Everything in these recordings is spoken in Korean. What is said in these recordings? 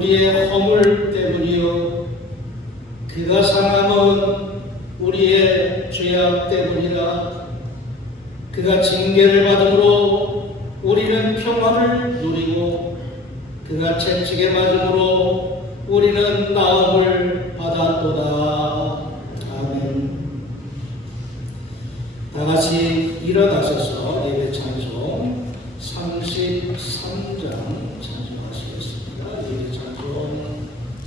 우리의 허물 때문이요 그가 상함은 우리의 죄악 때문이라. 그가 징계를 받음으로 우리는 평화를 누리고 그가 채찍에 맞음으로 우리는 나음을 받았도다. 아멘. 다같이 일어나셔서 예배 찬송 33장 찬송하시겠습니다. 예배 찬송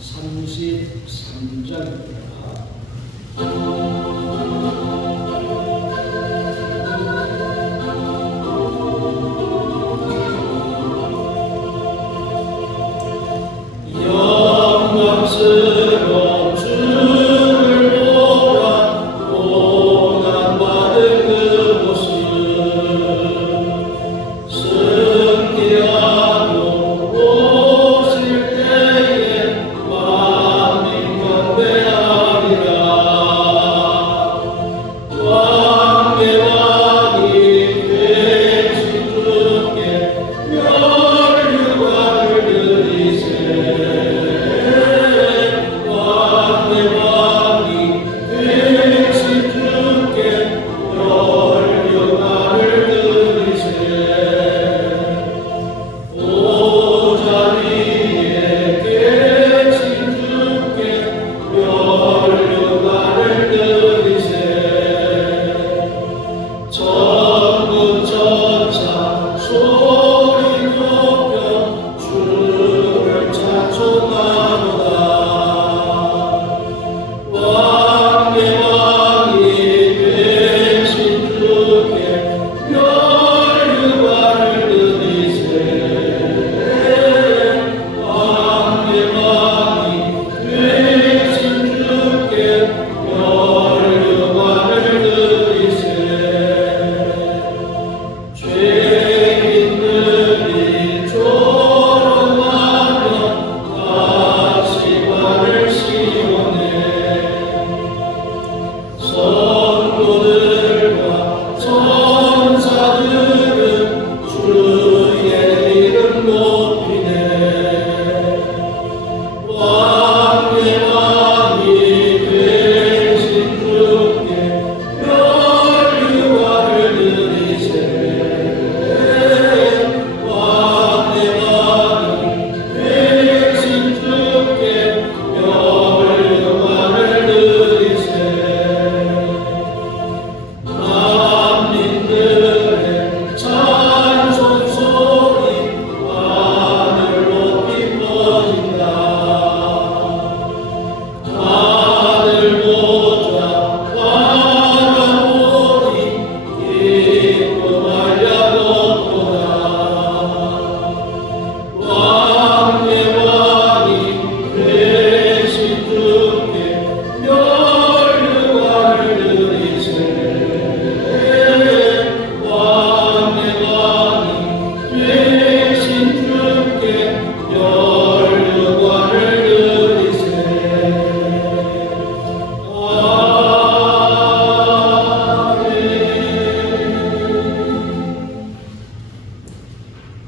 33장입니다. 영광스러운 주를 보라 고난받은 그 모습 승리하고 오실 때에 만민 경배하리라. 왕의 왕이 되신 주께 멸류관을 드리세.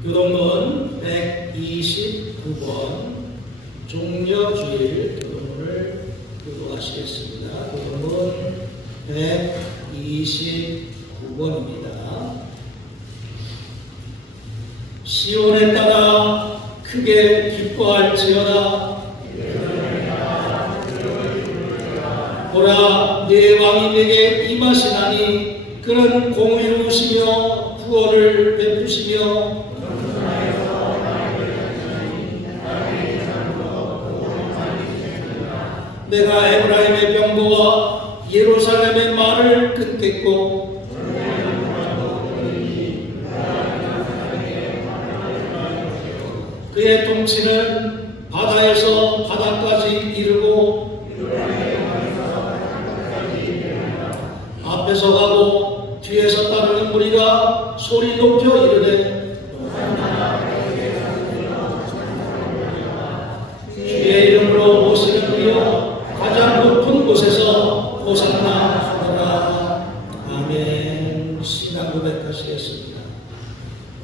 교동문 129번 종려주일 교동문을 교도하시겠습니다. 교동문 129번입니다. 시온에 따라 크게 기뻐할지어다. 보라, 내 왕이 내게 임하시나니 그는 공의로우시며 구원을 베푸시며 내가 에브라임의 병거와 예루살렘의 말을 끊겠고 그의 통치는 바다에서 바다까지 이르고 앞에서 가고 뒤에서 따르는 무리가 소리 높여 이르되 주의 이름으로 오시는 이여 가장 높은 곳에서 호산나 하노라. 아멘. 신앙 고백하시겠습니다.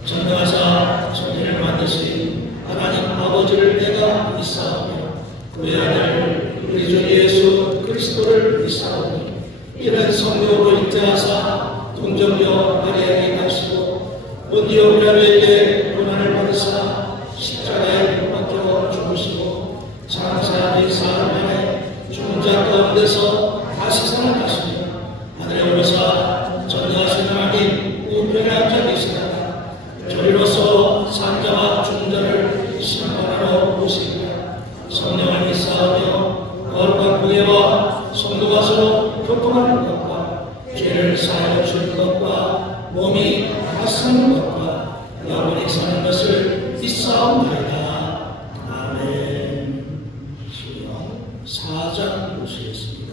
전능하사 천지를 만드신 하나님 아버지를 내가 자가 있사오며 그의 아들 우리 주 예수 그리스도를 믿사오니 이는 성령으로 잉태하사 동정녀 마리아에게 나시고 본디오 빌라도에게 고난을 받으사 십자가에 못 박혀 죽으시고 장사의 사흘 만에 죽은 자 가운데서 다시 살아나시며 하늘에 오르사 전능하신 하나님 우편에 앉아 계시다가 저리로서 산자와 죽은 자를 심판하러 오시리라. 성령을 믿사오며 거룩한 교회와 성도가 서로 교통하는 것과 죄를 사하여 주는 것과 몸이 다스리는 것과 영원히 사는 것을 믿사옵나이다. 아멘. 시영 4장 보시겠습니다.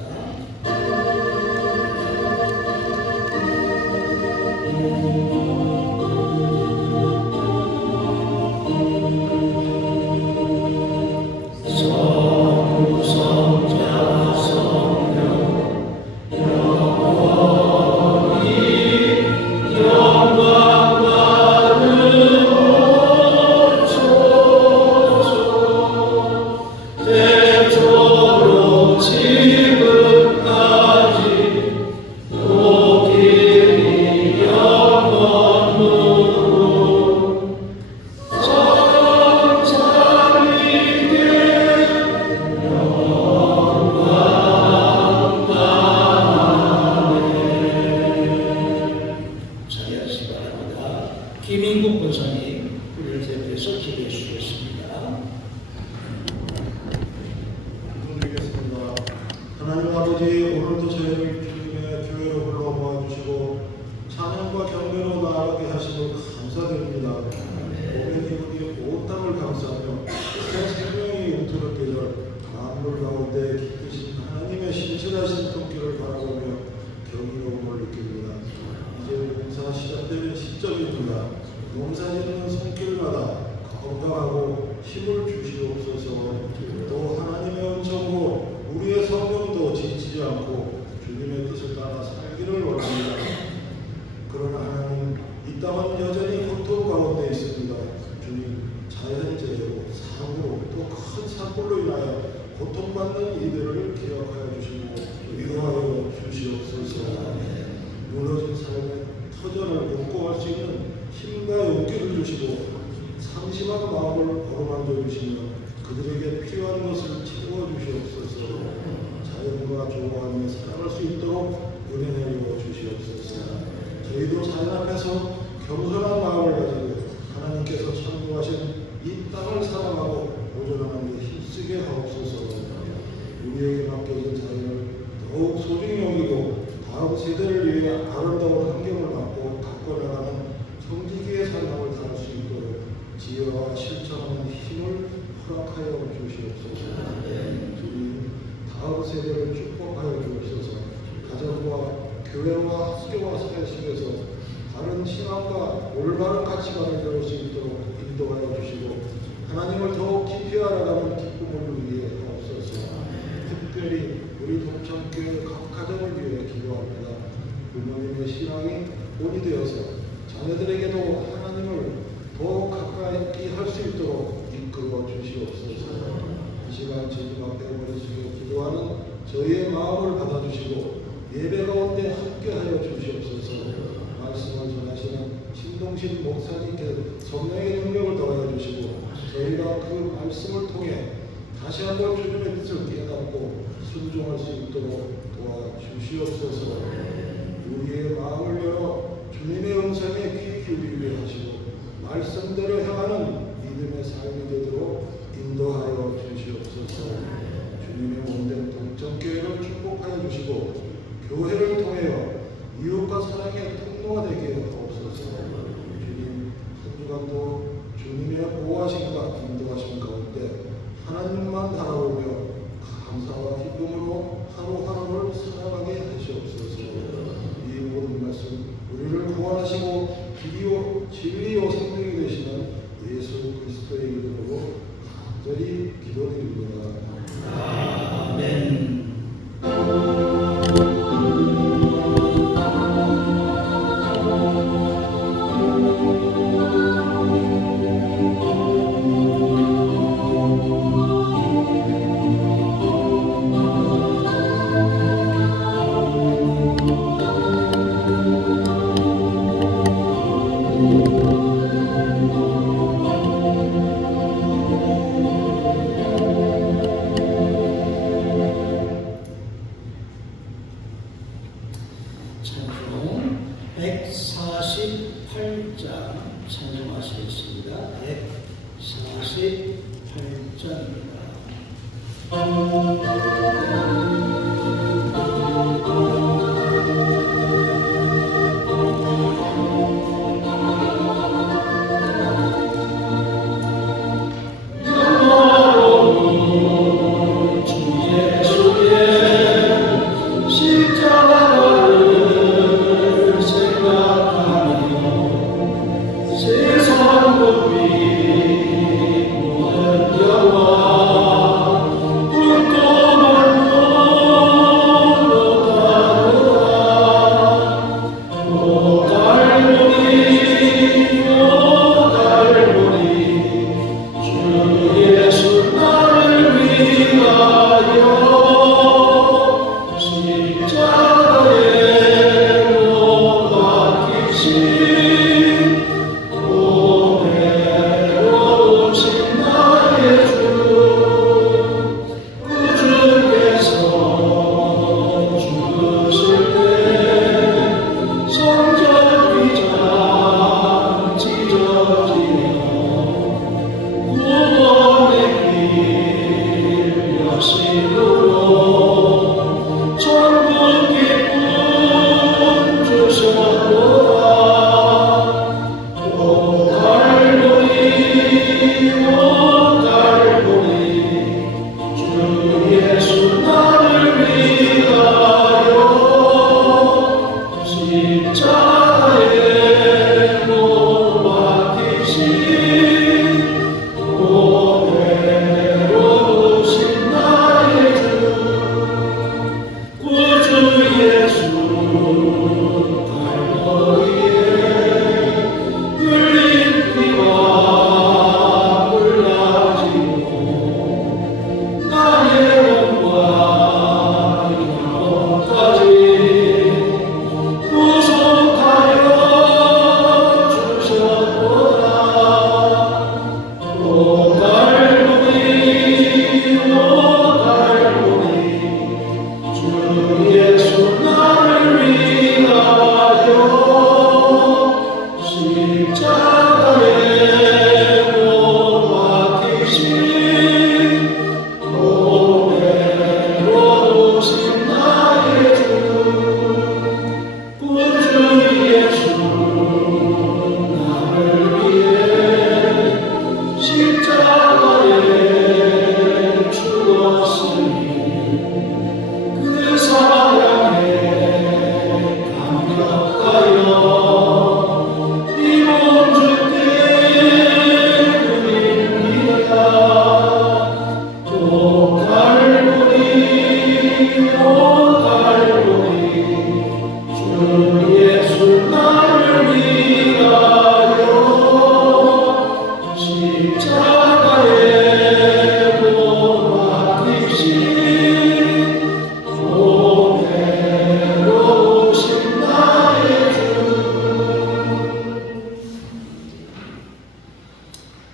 김인국 권사님 우리를 대표해서 기도해 주시겠습니다. 기도드리겠습니다. 하나님 아버지, 오늘도 저희를 주님의 교회로 불러 모아주시고 찬양과 경배로 나아가게 하시고 감사드립니다. 오늘 기분이 온 땅을 감싸며 새 생명이 용토를 깨져 만물 가운데 기쁘신 하나님의 신실하신 손길을 바라보며 경이로움을 느낍니다. 이제 농사 시작되는 시점입니다. 농사 짓는 손길마다 건강하고 힘을 주시옵소서. 또 하나님의 은총으로 우리의 성령도 지치지 않고 주님의 뜻을 따라 살기를 원합니다. 그러나 하나님, 이 땅은 여전히 고통 가운데 있습니다. 주님, 자연재해로 사고로 또 큰 산불로 인하여 고통받는 이들을 기억하여 주시고 위로하여 주시옵소서. 무너진 삶의 터전을 복구할 수 있는 힘과 용기를 주시고 상심한 마음을 어루만져 주시며 그들에게 필요한 것을 채워 주시옵소서. 자연과 조화하며 살아갈 수 있도록 은혜 내려 주시옵소서. 저희도 자연 앞에서 겸손한 마음을 가지고 하나님께서 창조하신 이 땅을 사랑하고 보존하는 데 힘쓰게 하옵소서. 우리에게 맡겨진 자연을 더욱 소중히 여기고 다음 세대를 위해 아름다운 환경을 갖고 가꿔나가는 성지기의 사명을 다할 수 있도록 지혜와 실천하는 힘을 허락하여 주시옵소서. 주님, 다음 세대를 축복하여 주옵소서. 가정과 교회와 학교와 사회 속에서 바른 신앙과 올바른 가치관을 배울 수 있도록 인도하여 주시고 하나님을 더욱 깊이 알아가는 기쁨을 위해 하옵소서. 특별히 우리 동창교회 각 가정을 위해 기도합니다. 부모님의 신앙이 본이 되어서 자녀들에게도 하나님을 더 가까이 할 수 있도록 이끌어 주시옵소서. 이 시간 주님 앞에 머리숙여 기도하는 저희의 마음을 받아주시고 예배 가운데 함께하여 주시옵소서. 말씀을 전하시는 신동신 목사님께 성령의 능력을 더하여 주시고 저희가 그 말씀을 통해 다시 한번 주님의 뜻을 깨닫고 순종할 수 있도록 도와주시옵소서. 우리의 마음을 열어 주님의 음성에 귀 기울이게 하시고 말씀대로 향하는 믿음의 삶이 되도록 인도하여 주시옵소서. 주님의 몸된 동정교회를 축복하여 주시고 교회를 통하여 이웃과 사랑의 통로가 되게 하옵소서. 주님, 한 주간도 주님의 보호하심과 인도하심 가운데 하나님만 바라보며 감사와 기쁨으로 하루하루를 살아가게 하시옵소서. 이 모든 말씀 우리를 구원하시고 길이요 진리요 생명이 되시는 예수 그리스도의 이름으로 간절히 기도드립니다. 아멘.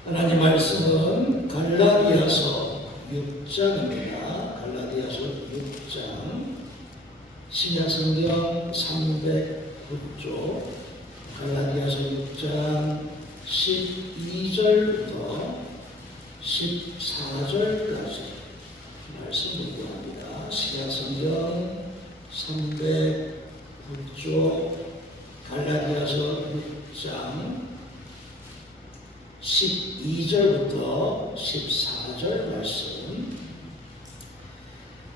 하나님 말씀은 갈라디아서 6장입니다. 갈라디아서 6장 신약성경 309쪽 갈라디아서 6장 12절부터 14절까지 말씀 공부합니다. 신약성경 309쪽 갈라디아서 6장 12절부터 14절 말씀.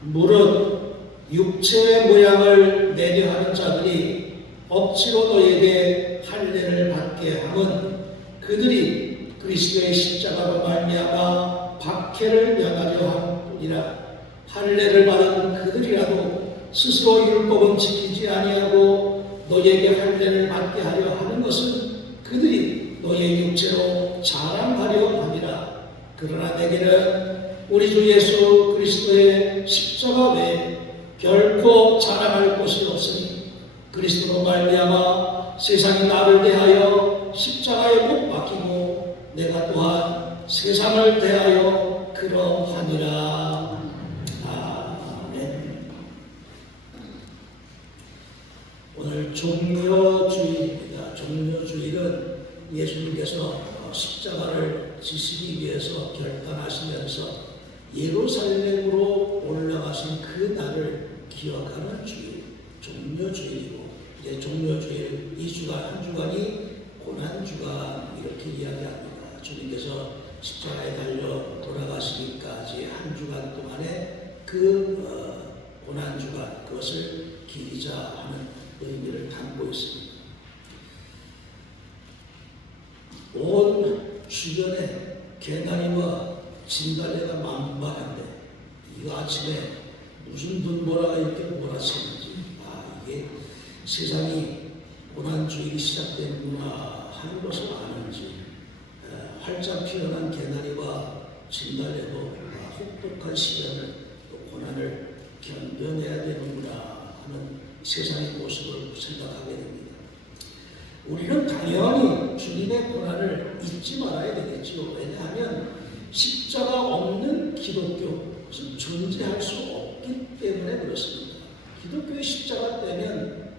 무릇 육체의 모양을 내려 하는 자들이 억지로 너에게 할례를 받게 함은 그들이 그리스도의 십자가로 말미암아 박해를 면하려 함뿐이라. 할례를 받은 그들이라도 스스로 율법은 지키지 아니하고 너에게 할례를 받게 하려 하는 것은 그들이 너의 육체로 자랑하려 함이라. 그러나 내게는 우리 주 예수 그리스도의 십자가 외에 결코 자랑할 것이 없으니 그리스도로 말미암아 세상이 나를 대하여 십자가에 못 박히고 내가 또한 세상을 대하여 그러하니라. 아멘. 오늘 종료주일입니다. 종료주일은 예수님께서 십자가를 지시기 위해서 결단하시면서 예루살렘으로 올라가신 그 날을 기억하는 주일, 종려주일이고, 이제 종려주일 이 주간 한 주간이 고난주간 이렇게 이야기합니다. 주님께서 십자가에 달려 돌아가시기까지 한 주간 동안에 그 고난주간 그것을 기리자 하는 의미를 담고 있습니다. 온 주변에 개나리와 진달래가 만발한데 이거 아침에 무슨 눈보라가 이렇게 몰아치는지 이게 세상이 고난주일이 시작되는구나 하는 것을 아는지 활짝 피어난 개나리와 진달래도 혹독한 시련을 또 고난을 견뎌내야 되는구나 하는 세상의 모습을 생각하게 됩니다. 우리는 당연히 주님의 고난을 잊지 말아야 되겠지요. 왜냐하면 십자가 없는 기독교는 존재할 수 없기 때문에 그렇습니다. 기독교의 십자가 때문에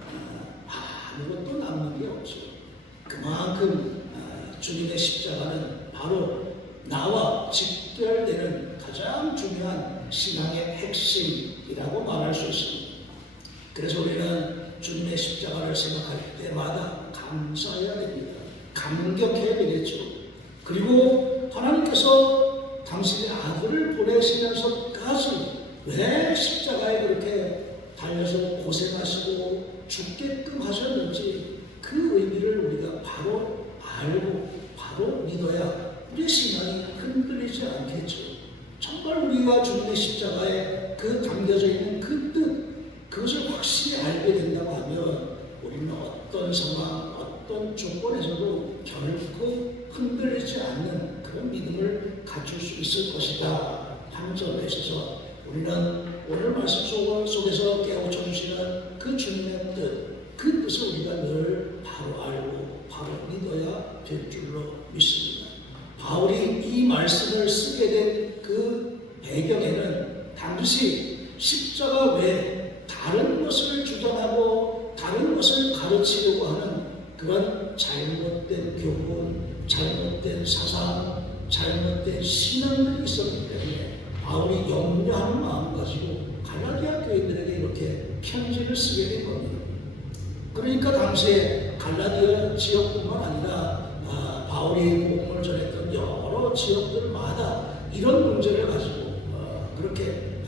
아무것도 남는 게 없죠. 그만큼 주님의 십자가는 바로 나와 직결되는 가장 중요한 신앙의 핵심이라고 말할 수 있습니다. 그래서 우리는 주님의 십자가를 생각할 때마다 감사해야 됩니다. 감격해야 되겠죠. 그리고 하나님께서 당신의 아들을 보내시면서까지 왜 십자가에 그렇게 달려서 고생하시고 죽게끔 하셨는지 그 의미를 우리가 바로 알고 바로 믿어야 우리의 신앙이 흔들리지 않겠죠. 정말 우리가 주님의 십자가에 그 담겨져 있는 그 뜻, 그것을 확실히 알게 된다고 하면 우리는 어떤 상황, 어떤 조건에서도 결코 흔들리지 않는 그런 믿음을 갖출 수 있을 것이다 하는 점에 있어서 우리는 오늘 말씀 속에서 깨우쳐 주시는 그 주님의 뜻, 그 뜻을 우리가 늘 바로 알고 바로 믿어야 될 줄로 믿습니다. 바울이 이 말씀을 쓰게 된 그 배경에는 당시 십자가 외에 다른 것을 주장하고 다른 것을 가르치려고 하는 그런 잘못된 교훈, 잘못된 사상, 잘못된 신앙들이 있었기 때문에 바울이 염려하는 마음 가지고 갈라디아 교인들에게 이렇게 편지를 쓰게 된 겁니다. 그러니까 당시에 갈라디아 지역뿐만 아니라 바울이 복음을 전했던 여러 지역들마다 이런 문제를 가지고 그렇게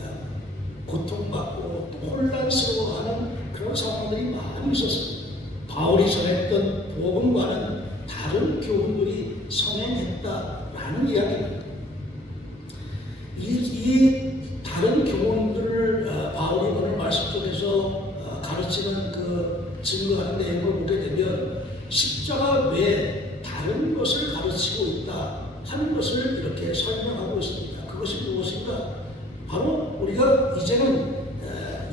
고통받고 또 혼란스러워하는 그런 상황들이 많이 있었습니다. 바울이 전했던 복음과는 다른 교훈들이 선행했다라는 이야기입니다. 이 다른 교훈들을 바울이 오늘 말씀 속에서 가르치는 그 증거하는 내용을 보게 되면 십자가 외에 다른 것을 가르치고 있다 하는 것을 이렇게 설명하고 있습니다. 그것이 무엇인가? 바로 우리가 이제는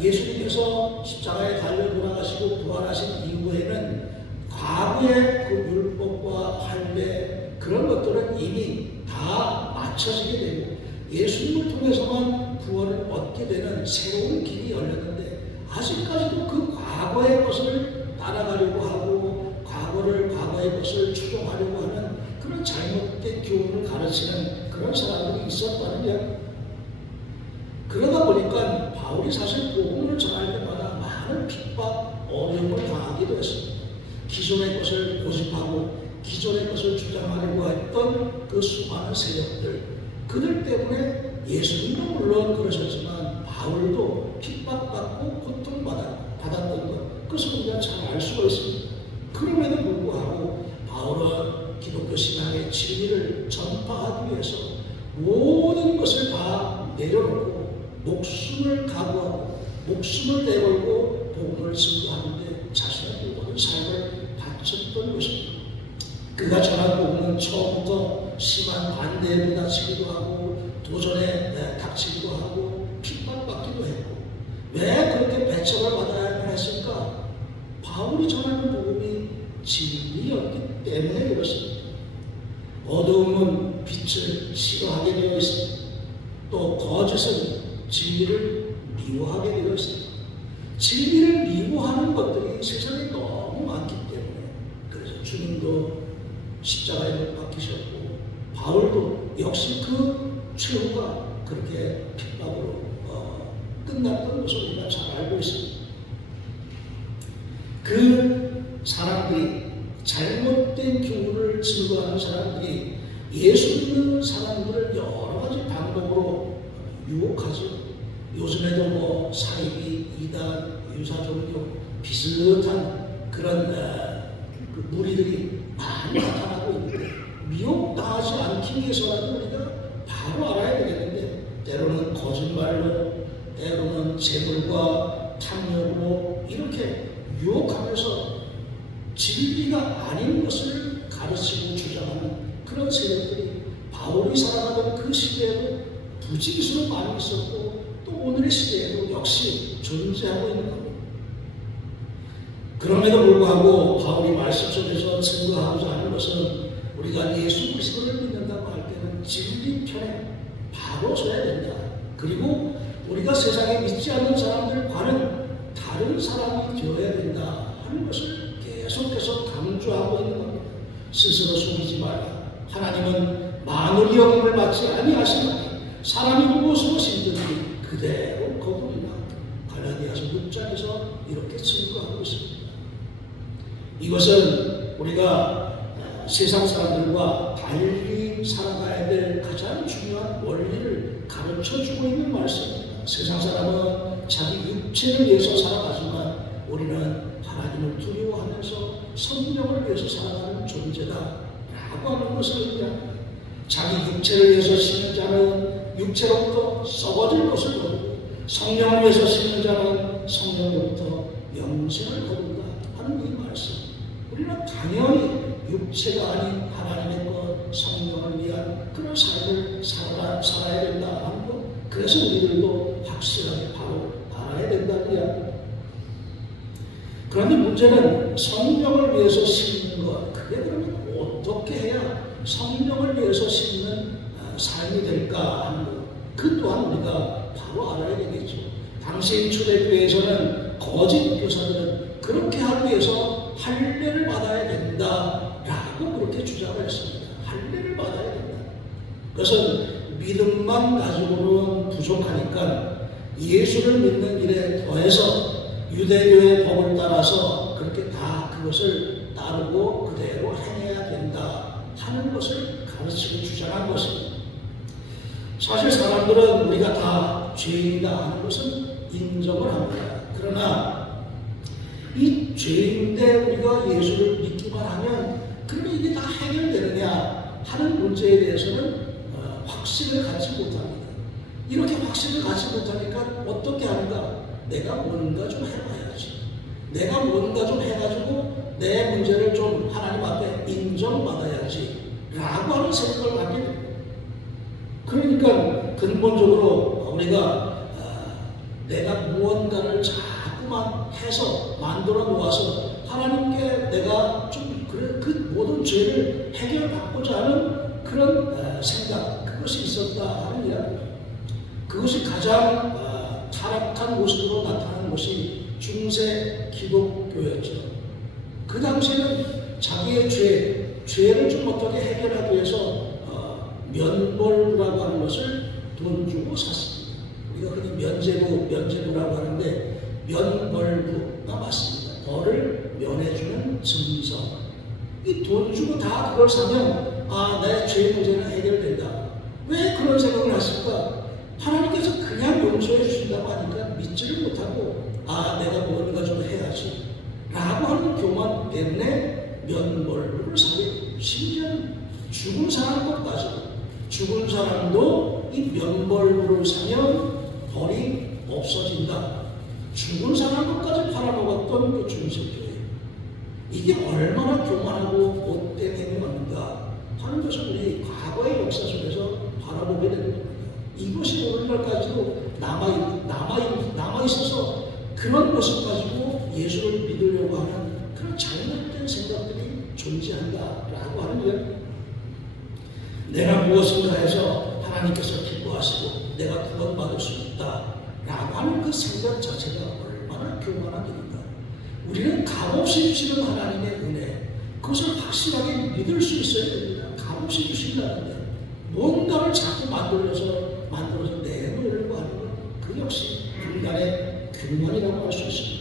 예수님께서 십자가에 달려 돌아가시고 부활하신 이후에는 과거의 그 율법과 할례 그런 것들은 이미 다 맞춰지게 되고 예수님을 통해서만 구원을 얻게 되는 새로운 길이 열렸는데 아직까지도 그 과거의 것을 따라가려고 하고 과거의 것을 추종하려고 하는 그런 잘못된 교훈을 가르치는 그런 사람들이 있었다는 이야기. 그러다 보니까 바울이 사실 복음을 전할 때마다 많은 핍박, 어려움을 당하기도 했습니다. 기존의 것을 고집하고 기존의 것을 주장하려고 했던 그 수많은 세력들, 그들 때문에 예수님도 물론 그러셨지만 바울도 핍박받고 고통받았던 것, 그것을 우리가 잘 알 수가 있습니다. 그럼에도 불구하고 바울은 기독교 신앙의 진리를 전파하기 위해서 모든 것을 다 내려놓고 목숨을 각오하고 목숨을 내걸고 복음을 증거하는데 자신의 모든 삶을 바쳤던 것입니다. 그가 전한 복음은 처음부터 심한 반대에 부딪히기도 하고 도전에 닥치기도 하고 핍박받기도 했고 왜 그렇게 배척을 받아야만 했을까? 바울이 전하는 복음이 진리였기 때문에 그렇습니다. 어두움은 빛을 싫어하게 되어 있습니다. 또 거짓은 진리를 미워하게 되어 있습니다. 진리를 미워하는 것들이 세상에 너무 많기 때문에 그래서 주님도 십자가에 못 박히셨고 바울도 역시 그 최후가 그렇게 핍박으로 끝났던 것을 우리가 잘 알고 있습니다. 그 사람들이 잘못된 교훈을 증거하는 사람들이 예수 믿는 사람들을 여러 가지 방법으로 유혹하죠. 요즘에도 뭐 사이비, 이단, 유사종교 비슷한 그런 그 무리들이 많이 나타나고 있는데 미혹당하지 않기 위해서라도 우리가 바로 알아야 되겠는데 때로는 거짓말로 때로는 재물과 탐욕으로 이렇게 유혹하면서 진리가 아닌 것을 가르치고 주장하는 그런 세력들이 바울이 살아가던 그 시대에도 부지기수로 많이 있었고 또 오늘의 시대에도 역시 존재하고 있는 겁니다. 그럼에도 불구하고 바울이 말씀 속에서 증거하고자 하는 것은 우리가 예수 그리스도를 믿는다고 할 때는 진리 편에 바로 서야 된다. 그리고 우리가 세상에 믿지 않는 사람들과는 다른 사람이 되어야 된다 하는 것을 계속해서 강조하고 있는 겁니다. 스스로 속이지 말라. 하나님은 만물이 영임을 받지 아니하시나니 사람이 무엇으로 심든지 그대로 거두리라. 갈라디아서 6장에서 이렇게 증거하고 있습니다. 이것은 우리가 세상 사람들과 달리 살아가야 될 가장 중요한 원리를 가르쳐주고 있는 말씀입니다. 세상 사람은 자기 육체를 위해서 살아가지만 우리는 하나님을 두려워하면서 성령을 위해서 살아가는 존재다라고 하는 것을 의미합니다. 자기 육체를 위해서 심는 자는 육체로부터 썩어질 것을 거두고 성령을 위해서 심는 자는 성령으로부터 영생을 거둔다 하는 이 말씀. 우리는 당연히 육체가 아닌 하나님의 것, 성령을 위한 그런 삶을 살아야 된다 하는 것. 그래서 우리들도 확실하게 바로 알아야 된다는 이야기입니다. 그런데 문제는 성령을 위해서 심는 것, 그게 그러면 어떻게 해야 성령을 위해서 심는 삶이 될까 하는 것, 그 또한 우리가 바로 알아야 되겠죠. 당시 초대교회에서는 거짓 교사들은 그렇게 하기 위해서 할례를 받아야 된다라고 그렇게 주장을 했습니다. 할례를 받아야 된다. 그것은 믿음만 가지고는 부족하니까 예수를 믿는 일에 더해서 유대교의 법을 따라서 그렇게 다 그것을 따르고 그대로 행해야 된다 하는 것을 가르치고 주장한 것입니다. 사실 사람들은 우리가 다 죄인이다 하는 것은 인정을 합니다. 그러나 이 죄인데 우리가 예수를 믿기만 하면 그러면 이게 다 해결되느냐 하는 문제에 대해서는 확신을 갖지 못합니다. 이렇게 확신을 갖지 못하니까 어떻게 하는가? 내가 뭔가 좀 해봐야지. 내가 뭔가 좀 해가지고 내 문제를 좀 하나님 앞에 인정받아야지 라고 하는 생각을 갖게 됩니다. 그러니까 근본적으로 우리가 내가 무언가를 자꾸만 해서 만들어 놓아서 하나님께 내가 좀 그 모든 죄를 해결받고자 하는 그런 생각, 그것이 있었다 하는 이야기입니다. 그것이 가장 타락한 모습으로 나타나는 것이 중세 기독교였죠. 그 당시에는 자기의 죄를 좀 어떻게 해결하기 위해서 면벌부라고 하는 것을 돈 주고 샀습니다. 우리가 흔히 면제부라고 하는데 면벌부가 맞습니다. 벌을 면해주는 증서. 이 돈 주고 다 그걸 사면 내 죄 문제는 해결된다. 왜 그런 생각을 했을까? 하나님께서 그냥 용서해 주신다고 하니까 믿지를 못하고 내가 뭔가 좀 해야지 라고 하는 교만 때문에 면벌부를 사게 됩니다. 심지어는 죽은 사람 것까지 죽은 사람도 이 면벌부를 사면 벌이 없어진다. 죽은 사람 것까지 팔아먹었던 그 중세교회. 이게 얼마나 교만하고 못된 행위인가 하는 것을 우리 과거의 역사 속에서 바라보게 되는 겁니다. 이것이 오늘날까지도 남아있어서 그런 모습 가지고 예수를 믿으려고 하는 그런 잘못된 생각들이 존재한다라고 하는 이야기입니다. 내가 무엇인가 해서 하나님께서 기뻐하시고 내가 구원받을 수 있다라고 하는 그 생각 자체가 얼마나 교만한 일인가. 우리는 값없이 주시는 하나님의 은혜, 그것을 확실하게 믿을 수 있어야 됩니다. 값없이 주신다는데 뭔가를 자꾸 만들어서 만들어서 내놓으려고 하는 것, 그 역시 인간의 균형이라고 할 수 있습니다.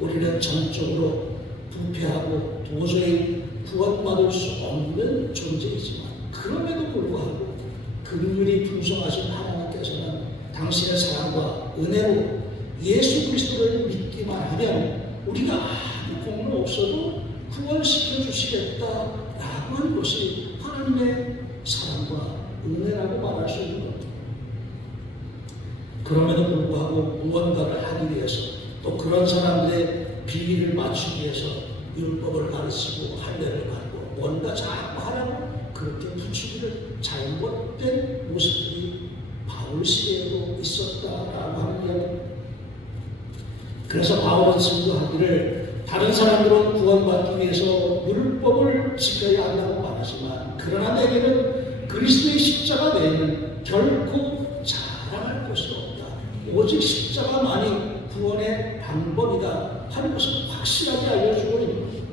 우리는 전적으로 부패하고 도저히 구원받을 수 없는 존재이지만 그럼에도 불구하고 긍휼이 풍성하신 하나님께서는 당신의 사랑과 은혜로 예수 그리스도를 믿기만 하면 우리가 아무 공로 없어도 구원시켜 주시겠다라고 하는 것이 하나님의 사랑과 은혜라고 말할 수 있는 겁니다. 그럼에도 불구하고 무언가를 하기 위해서 또 그런 사람들의 비리를 맞추기 위해서 율법을 가르치고 할례를 가르고 뭔가 자꾸 하라고 그렇게 부추기는 잘못된 모습들이 바울 시대에도 있었다라고 하는 이야기입니다. 그래서 바울은 증거하기를 다른 사람들은 구원받기 위해서 율법을 지켜야 한다고 말하지만 그러나 내게는 그리스도의 십자가 외에는 결코 자랑할 것이 없다. 오직 십자가만이 구원의 방법이다 하는 것을 확실하게 알려주고 있는 것입니다.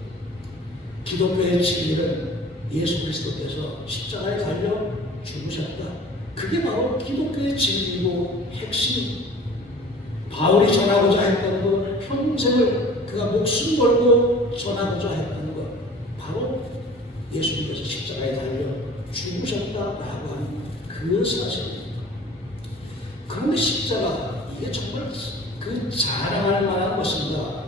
기독교의 진리는 예수 그리스도께서 십자가에 달려 죽으셨다. 그게 바로 기독교의 진리고 핵심입니다. 바울이 전하고자 했던 것, 평생을 그가 목숨 걸고 전하고자 했던 것, 바로 예수님께서 십자가에 달려 죽으셨다라고 하는 그 사실입니다. 그런데 십자가, 이게 정말 그 자랑할 만한 것인가?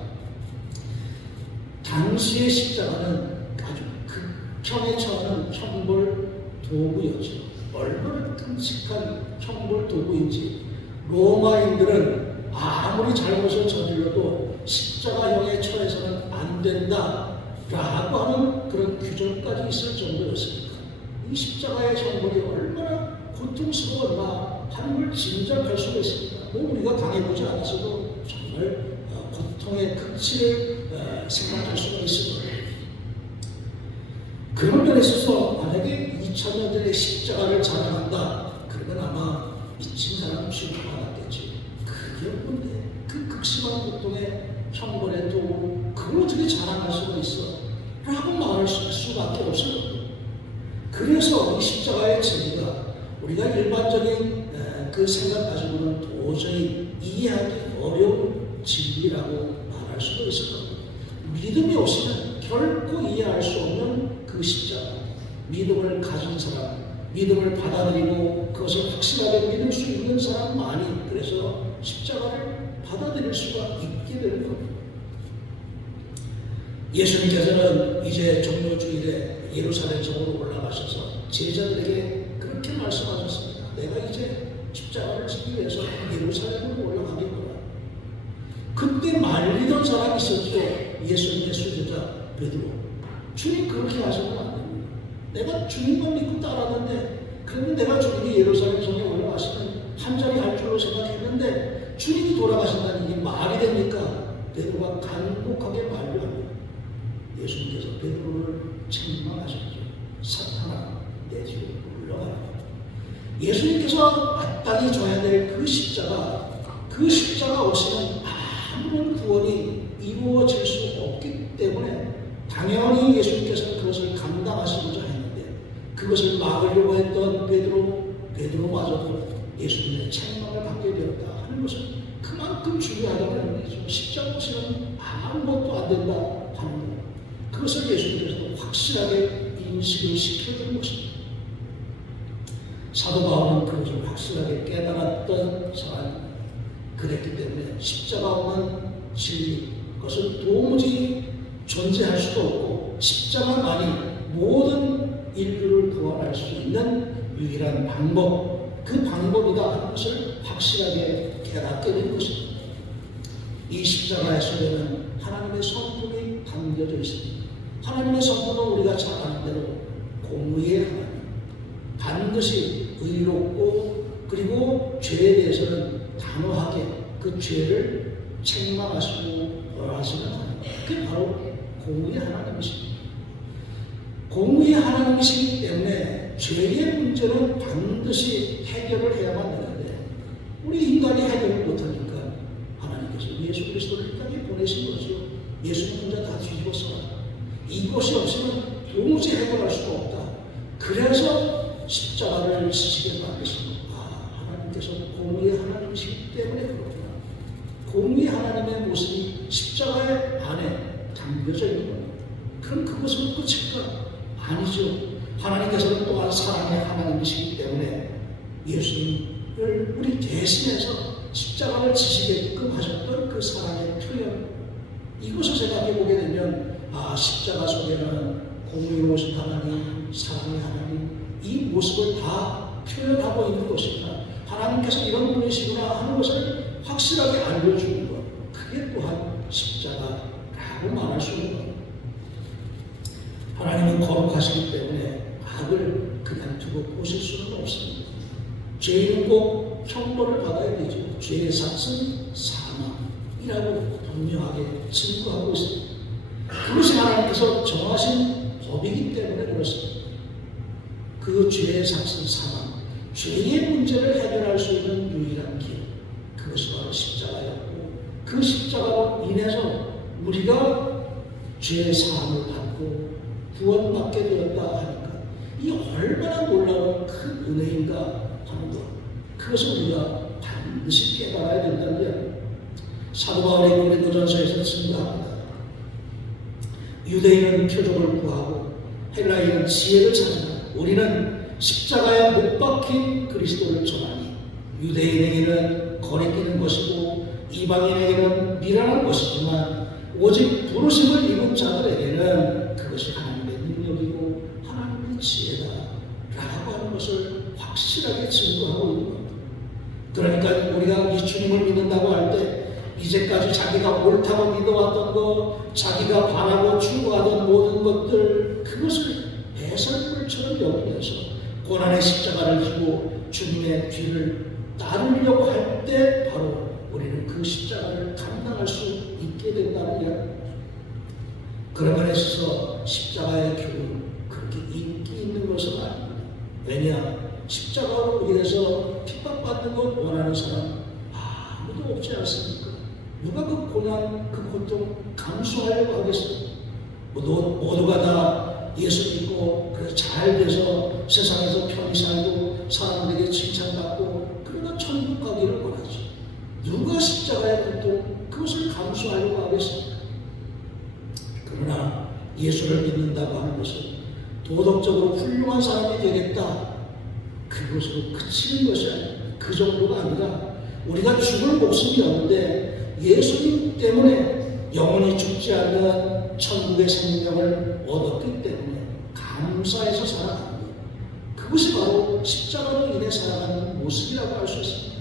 당시의 십자가는 아주 극형에 처한 형벌 도구였죠. 얼마나 끔찍한 형벌 도구인지 로마인들은 아무리 잘못을 저질러도 십자가형에 처해서는 안 된다라고 하는 그런 규정까지 있을 정도였습니다. 이 십자가의 형벌이 얼마나 고통스러웠나 하는 걸 짐작할 수가 있습니다. 뭐 우리가 당해보지 않았어도 정말 고통의 극치를 생각할 수가 있습니다. 그런 면에 있어서 만약에 2000년대의 십자가를 자랑한다, 그러면 아마 미친 사람은 쉬울 것 같겠지. 그게 뭔데? 그 극심한 고통의 형벌에 또 그걸 어떻게 자랑할 수가 있어? 라고 말할 수밖에 없어요. 그래서 이 십자가의 진리가 우리가 일반적인 그 생각 가지고는 도저히 이해하기 어려운 진리라고 말할 수도 있을 겁니다. 믿음이 없으면 결코 이해할 수 없는 그 십자가, 믿음을 가진 사람, 믿음을 받아들이고 그것을 확실하게 믿을 수 있는 사람만이 그래서 십자가를 받아들일 수가 있게 되는 겁니다. 예수님께서는 이제 종료주일에 예루살렘 성으로 올라가셔서 제자들에게 그렇게 말씀하셨습니다. 내가 이제 십자가를 지기 위해서 예루살렘으로 올라가겠구나. 그때 말리던 사람이 있었죠. 예수님의 수제자 베드로. 주님 그렇게 하시면 안 됩니다. 내가 주님만 믿고 따랐는데 그러면 내가 주님이 예루살렘 성에 올라가시면 한 자리 할 줄로 생각했는데 주님이 돌아가신다는 이게 말이 됩니까? 베드로가 간곡하게 말려합니다. 예수님께서 베드로를 책망하셨죠. 사탄아, 내 뒤로 물러가라. 예수님께서 마땅히 져야 될 그 십자가 없이는 아무런 구원이 이루어질 수 없기 때문에 당연히 예수님께서는 그것을 감당하시고자 했는데 그것을 막으려고 했던 베드로마저도 예수님의 책망을 받게 되었다 하는 것은 그만큼 중요하다는 얘기죠. 십자가 없이는 아무것도 안 된다 하는 것. 그것을 예수님께서도 확실하게 인식을 시켜준 것입니다. 사도 바울은 그것을 확실하게 깨달았던 사람입니다. 그랬기 때문에 십자가 없는 진리, 그것은 도무지 존재할 수도 없고 십자가만이 모든 인류를 구원할 수 있는 유일한 방법, 그 방법이다 하는 것을 확실하게 깨닫게 된 것입니다. 이 십자가의 속에는 하나님의 성품이 담겨져 있습니다. 하나님의 성품은 우리가 잘 아는 대로 공의의 하나님, 반드시 의롭고 그리고 죄에 대해서는 단호하게 그 죄를 책망하시고 벌하시는 하나님, 그게 바로 공의의 하나님이십니다. 공의의 하나님이시기 때문에 죄의 문제는 반드시 해결을 해야만 되는데 우리 인간이 해결을 못하니까 하나님께서 예수 그리스도를 이 땅에 보내신 거죠. 예수는 혼자 다 뒤집었어요. 이것이 없으면 도무지 해결할 수가 없다. 그래서 십자가를 지시게 만드신 것. 공의의 하나님이시기 때문에 그렇구나. 공의의 하나님의 모습이 십자가의 안에 담겨져 있는 겁니다. 그럼 그것은 끝일까? 아니죠. 하나님께서는 또한 사랑의 하나님이시기 때문에 예수님을 우리 대신해서 십자가를 지시게끔 하셨던 그 사랑의 표현, 이것을 생각해 보게 되면 십자가 속에는 공의로우신 하나님, 사랑의 하나님, 이 모습을 다 표현하고 있는 것이구나. 하나님께서 이런 분이시구나 하는 것을 확실하게 알려주는 것, 그게 또한 십자가라고 말할 수 있는 것. 하나님은 거룩하시기 때문에 악을 그냥 두고 보실 수는 없습니다. 죄인은 꼭 형벌을 받아야 되죠. 죄의 삭은 사망이라고 분명하게 증거하고 있습니다. 그것이 하나님께서 정하신 법이기 때문에 그렇습니다. 그 죄의 삭은 사망, 죄의 문제를 해결할 수 있는 유일한 길, 그것이 바로 십자가였고, 그 십자가로 인해서 우리가 죄의 사함을 받고 구원받게 되었다 하니까 이 얼마나 놀라운 큰 은혜인가 하는 것, 그것을 우리가 반드시 깨달아야 된다는 이야기. 사도 바울이 고린도전서에서 증거합니다. 유대인은 표적을 구하고 헬라인은 지혜를 찾으나 우리는 십자가에 못 박힌 그리스도를 전하니 유대인에게는 거리끼는 것이고 이방인에게는 미련한 것이지만 오직 부르심을 입은 자들에게는 그것이 하나님의 능력이고 하나님의 지혜다 라고 하는 것을 확실하게 증거하고 있는 겁니다. 그러니까 우리가 이 주님을 믿는다고 할 때 이제까지 자기가 옳다고 믿어왔던 것, 자기가 바라고 추구하던 모든 것들, 그것을 배설물처럼 여기면서 고난의 십자가를 지고 주님의 뒤를 따르려고 할 때 바로 우리는 그 십자가를 감당할 수 있게 된다는 이야기. 그런 면에 있어서 십자가의 교훈은 그렇게 인기 있는 것은 아닙니다. 왜냐? 십자가로 인해서 핍박받는 것 원하는 사람 아무도 없지 않습니까? 누가 그 고난, 그 고통 감수하려고 하겠어요? 모두가 다 예수 믿고 그래서 잘 돼서 세상에서 편히 살고 사람들에게 칭찬받고 그러다 천국 가기를 원하죠. 누가 십자가의 고통, 그것을 감수하려고 하겠습니까? 그러나 예수를 믿는다고 하는 것은 도덕적으로 훌륭한 사람이 되겠다, 그것으로 그치는 것이 아닙니다. 그 정도가 아니라 우리가 죽을 목숨이 없는데 예수님 때문에 영원히 죽지 않는 천국의 생명을 얻었기 때문에 감사해서 살아갑니다. 그것이 바로 십자가로 인해 살아가는 모습이라고 할 수 있습니다.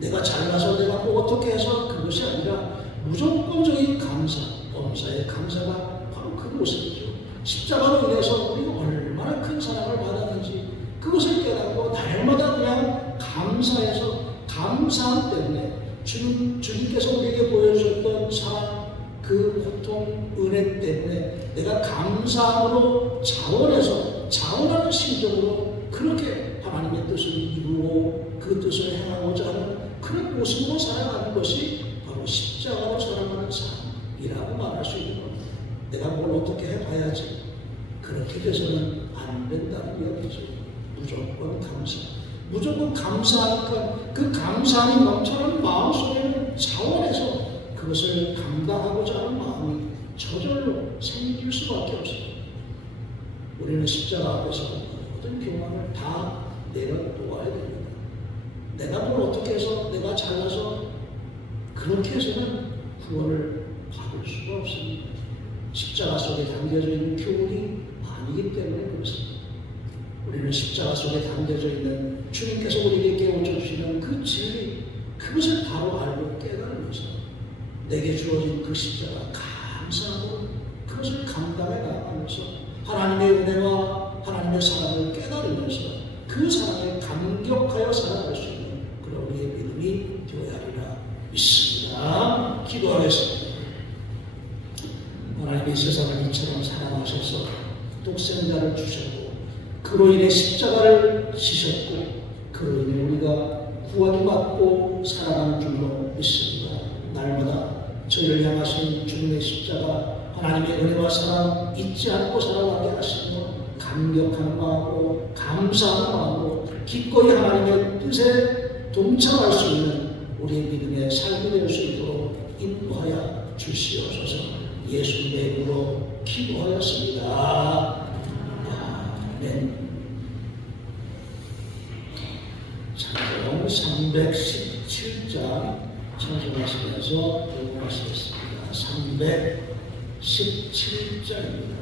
내가 잘나서 내가 뭐 어떻게 해서 그것이 아니라 무조건적인 감사, 범사의 감사가 바로 그 모습이죠. 십자가로 인해서 우리가 얼마나 큰 사랑을 받았는지 그것을 깨닫고 날마다 그냥 감사해서, 감사함 때문에 주님께서 우리에게 보여주셨던 사랑, 그 고통, 은혜 때문에 내가 감사함으로 자원하는 심정으로 그렇게 하나님의 뜻을 이루고 그 뜻을 행하고자 하는 그런 모습으로 살아가는 것이 바로 십자가로 살아가는 삶이라고 말할 수 있는 겁니다. 내가 뭘 어떻게 해봐야지, 그렇게 돼서는 안 된다는 이야기죠. 무조건 감사. 무조건 감사하니까 그 감사함이 넘쳐나는 마음속에는 자원해서 그것을 감당하고자 하는 마음이 저절로 생길 수밖에 없습니다. 우리는 십자가 앞에서 모든 교만을 다 내려놓아야 됩니다. 내가 뭘 어떻게 해서, 내가 잘나서 그렇게 해서는 구원을 받을 수가 없습니다. 십자가 속에 담겨져 있는 교훈이 아니기 때문에 그렇습니다. 우리는 십자가 속에 담겨져 있는 주님께서 우리에게 깨우쳐주시는 그 진리, 그것을 바로 알고 깨달으면서 내게 주어진 그 십자가 감사하고 그것을 감당해 나가면서 하나님의 은혜와 하나님의 사랑을 깨달으면서 그 사랑에 감격하여 살아갈 수 있는 그런 우리의 믿음이 되어야 하리라 믿습니다. 기도하겠습니다. 하나님의 세상을 이처럼 사랑하셔서 독생자를 주셨고 그로 인해 십자가를 지셨고 그로 인해 우리가 구원받고 살아가는 줄로 믿습니다. 날마다 저희를 향하신 주님의 십자가, 하나님의 은혜와 사랑 잊지 않고 살아가게 하시는 것 감격한 마음으로, 감사한 마음으로 기꺼이 하나님의 뜻에 동참할 수 있는 우리의 믿음의 삶이 될 수 있도록 인도하여 주시옵소서. 예수님의 이름으로 기도하였습니다. 아멘. 찬송 317장 찬송하시면서 읽어보시겠습니다. 317장입니다.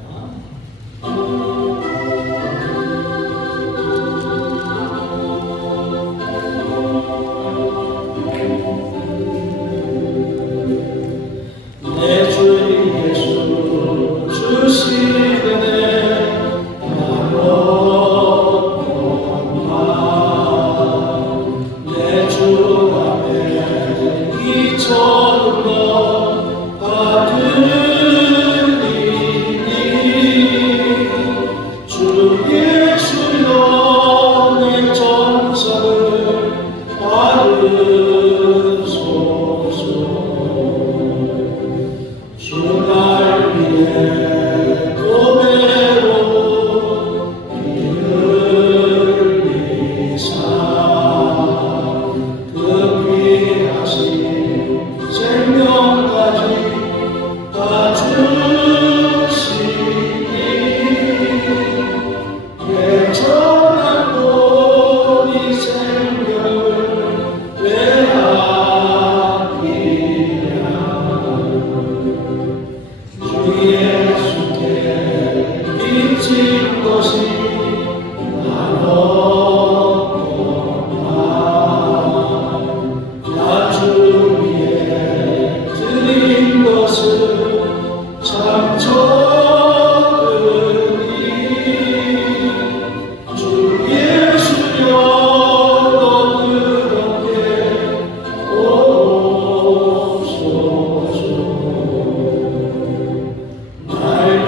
내 주 예수 주시네 내 주 앞에 이처럼 받으리니 주 예수여 내 정성을 받으소서. 주 날 위해 고배로 이를 위사 그 귀하신 생명까지 다 주시니 예전하고 이 생명을 외하리라. 주 예수께 빚진 것이 많었구나. 나 주 위에 드린 것은 참 적으니 주 예수여 너 그렇게 오소서. 날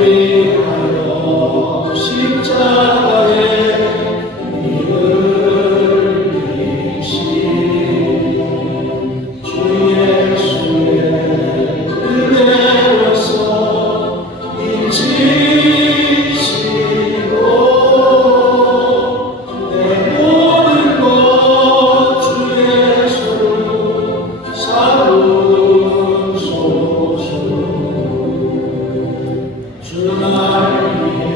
위하여 십자가에 이를 위시 주 예수의 은혜로서 인치시고 내 모든 것 주 예수로 사루소서. 주 날 위해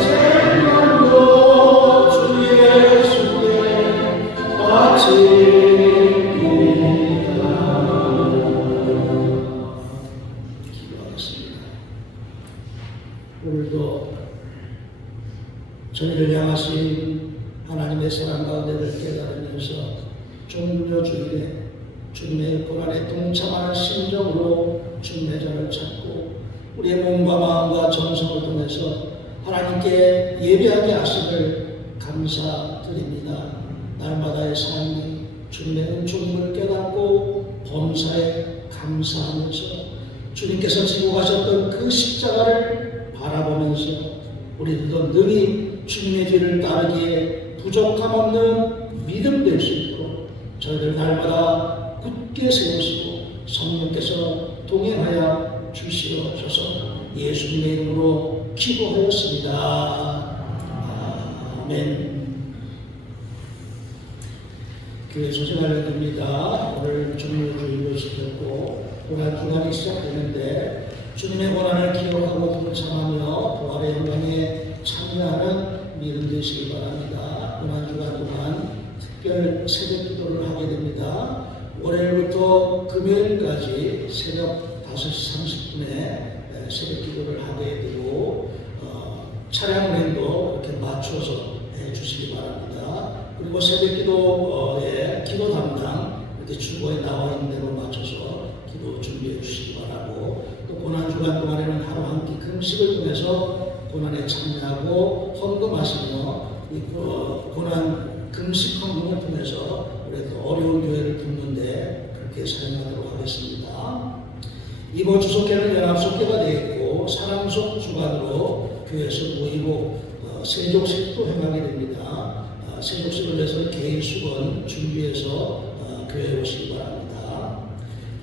생명도 주 예수께 바칩니다. 기도하겠습니다. 오늘도 저희를 향하신 하나님의 사랑 가운데를 깨달으면서 종려 주일에 주님의 고난에 동참하는 심정으로 주님의 전을 찾고 우리의 몸과 마음과 정성을 통해서 하나님께 예배하게 하심을 감사드립니다. 날마다의 삶이 주님의 은총임을 깨닫고 범사에 감사하면서 주님께서 지고 가셨던 그 십자가를 바라보면서 우리들도 능히 주님의 뒤를 따르기에 부족함 없는 믿음 될 수 있도록 저희들 날마다 굳게 세우시고 성령께서 동행하여 주시옵소서. 예수님의 이름으로 기도하였습니다. 아멘. 교회 소식 알려드립니다. 오늘 종료주일을 지켰고 고난 기간이 시작되는데 주님의 고난을 기억하고 동참하며 부활의 영광에 참여하는 믿음 되시기 바랍니다. 고난 주간 동안 특별 새벽 기도를 하게 됩니다. 월요일부터 금요일까지 새벽 5시 30분에 새벽 기도를 하게 되고 차량 운행도 이렇게 맞춰서 해주시기 바랍니다. 그리고 새벽 기도에 기도 담당 이렇게 주보에 나와 있는 대로 맞춰서 기도 준비해 주시기 바라고, 또 고난 주간 동안에는 하루 한 끼 금식을 통해서 고난에 참여하고 헌금하시며 이 고난 금식 헌금을 통해서 우리 어려운 교회를 돕는데 그렇게 사용하도록 하겠습니다. 이번 주속회는 연합속회가 되어 있고 사랑속 주간으로 교회에서 모이고 세족식도 행하게 됩니다. 세족식을 위해서 개인 수건 준비해서 교회에 오시기 바랍니다.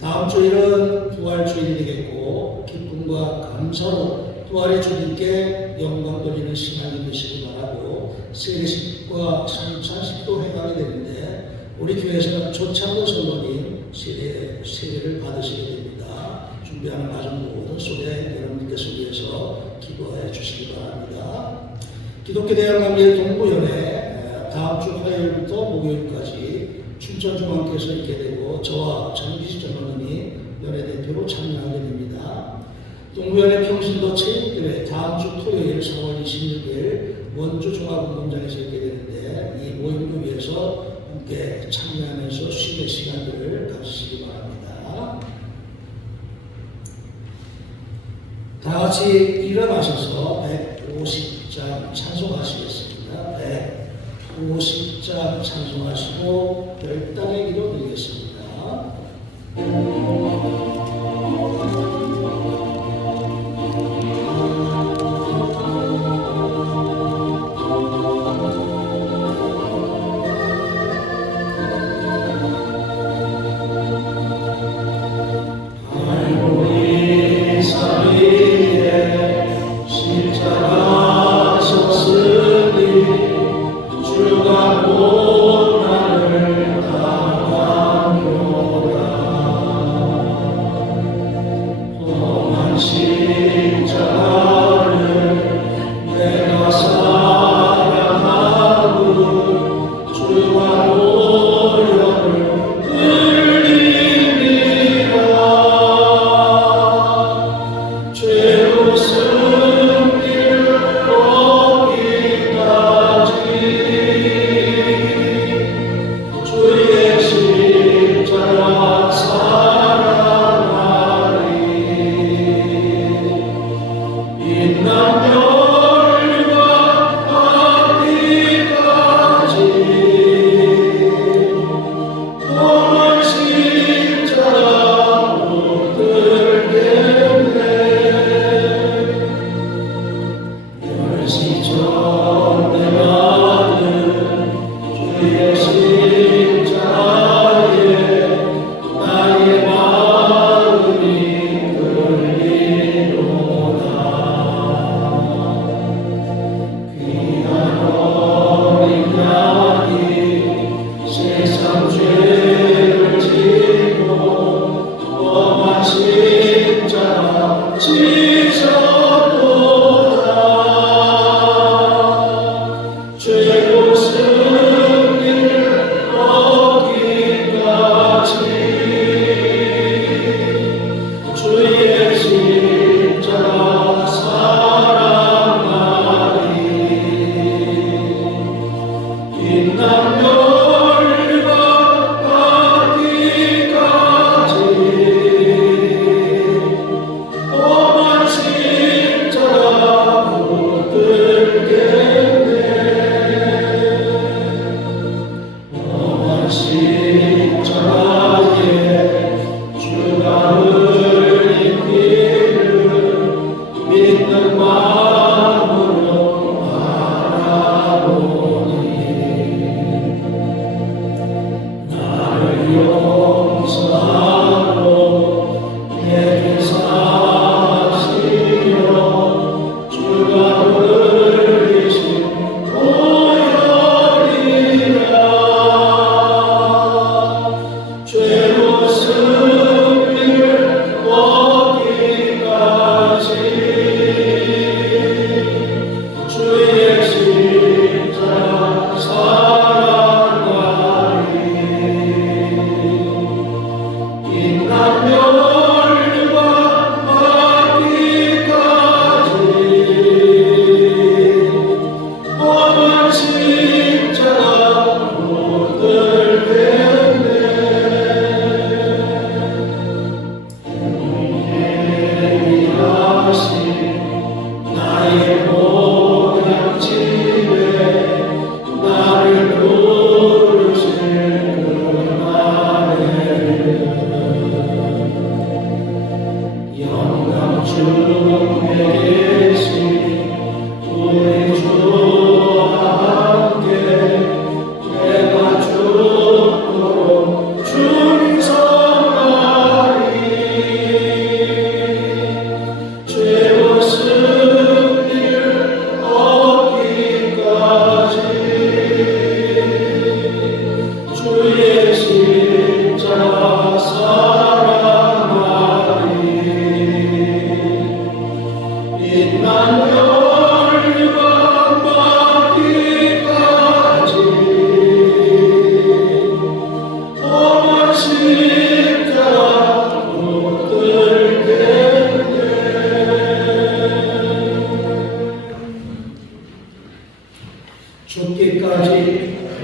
다음 주일은 부활주일이 되겠고 기쁨과 감사로 부활의 주님께 영광 돌리는 시간이 되시기 바라고 세례식과 성찬식도 행하게 되는데 우리 교회에서는 조창근 선생님 세례를 받으시게 됩니다. 준비하는 가정 모든 속에 여러분께서 위해서 기도해 주시기 바랍니다. 기독교 대학감리의 동부연회 다음 주 화요일부터 목요일까지 춘천중앙교에서 있게 되고 저와 정기식 전원님이 연회 대표로 참여하게 됩니다. 동부연회 평신도 체육대회 다음 주 토요일 4월 26일 원주 종합운동장에서 있게 되는데 이 모임을 위해서 함께 참여하면서 쉬는 시간들을 가지시기 바랍니다. 다 같이 일어나셔서 150장 찬송하시겠습니다. 150장 찬송하시고 별단의 기도 드리겠습니다.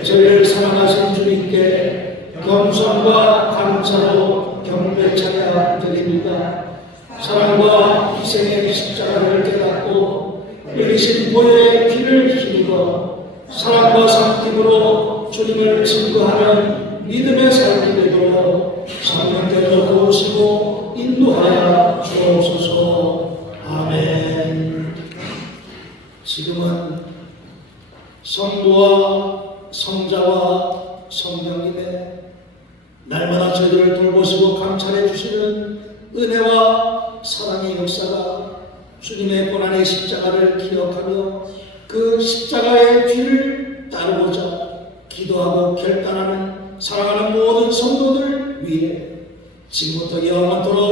저희를 사랑하신 주님께 겸손과 감사로 경배 찬양 드립니다. 사랑과 희생의 십자가를 깨닫고 흘리신 보혈의 피를 힘입어 사랑과 섬김으로 주님을 증거하는 믿음의 삶이 되도록 성령께서 도우시고 인도하여 주옵소서. 아멘. 지금은 성부와 성자와 성령님의 날마다 저희들을 돌보시고 감찰해 주시는 은혜와 사랑의 역사가 주님의 고난의 십자가를 기억하며 그 십자가의 뒤를 따르고자 기도하고 결단하는 사랑하는 모든 성도들 위해 지금부터 영원토록